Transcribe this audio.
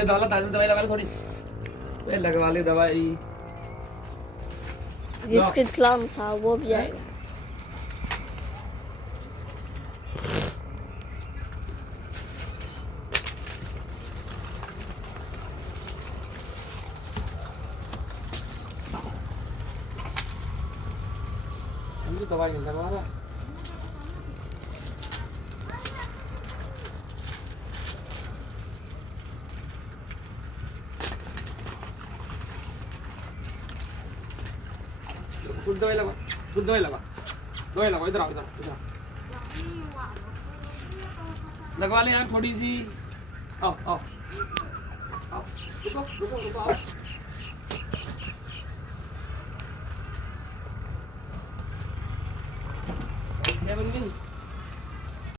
ये दवा दवाई लगा लो थोड़ी, ये लगवा ले दवाई। जिसके खिलाफ था वो भी आएगा। दवाई लगवा रहा दवाई लगा, दवाई लगा, दवाई लगा, इधर आओ, इधर लगवा ले यार थोड़ी सी। आओ आओ आओ, रुको रुको रुको, आओ। क्या बन गई?